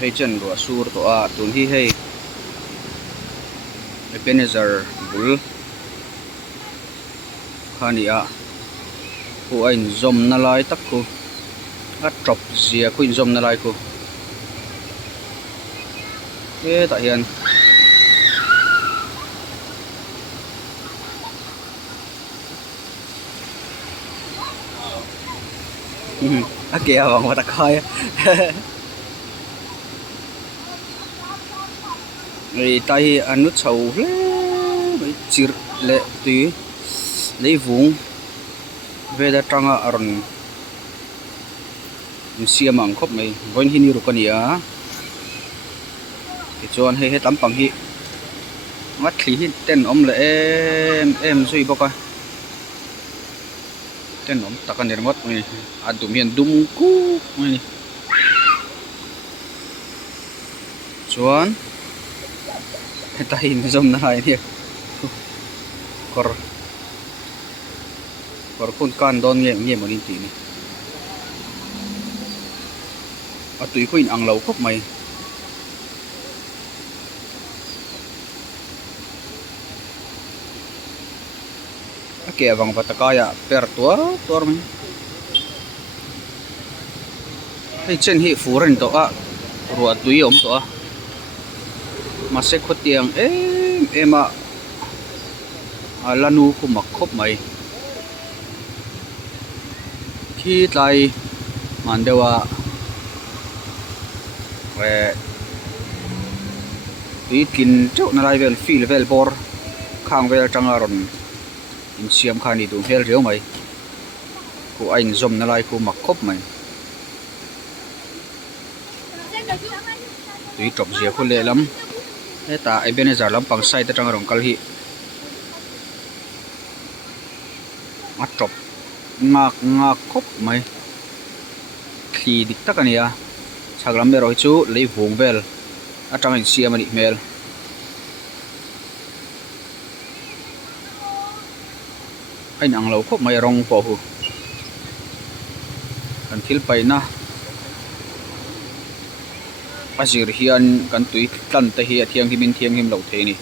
hei chen ro sur to a tun hi hei Ebenezer bul khani a ku ain zom na lai tak ku a trop zia ku in zom na lai ku e ta hian a ke awang wa ta khai ei tai anu chho hle mai chir le ti lấy vung về đã trăng ở rừng xiêm mảng khóc mày vẫn hin nhiều con nhía cái chọn hay hết tắm bằng hi mắt khí hin tên ông là em suy bóc coi tên ông ta cần để mất mày ăn tụi miền đúng cú mày chọn ta hin zoom này nè cor con can don nghe nghe mà linh tí này à tùy khuyên ăn lẩu khóc mày kẻ vàng và takaya per tua mày hay trên hệ phú rừng to à ruột tùy ống to mà sẽ có tiếng em à lanu cũng mặc khóc mày khi tại màn đều về tùy kín chỗ này về phi về bor khang về trăng ở rừng in xiêm khai đi tụi heo rêu mày cô anh zoom nó lại cô mặc khóc mày tùy trộm dìa cô lệ lắm thế ta ai bên này giả lắm bằng sai ta trăng ở rừng calhi mắt trộm ngạc khóc mày khi đi tắc anh à chắc lắm rồi chú lấy vùng về ở trong hình xiêm mà đi mel anh ăn lâu khóc mày rong bỏ hù kan thil pai na azir hian kan tui tlan te hi thiang himin thiang him lo the ni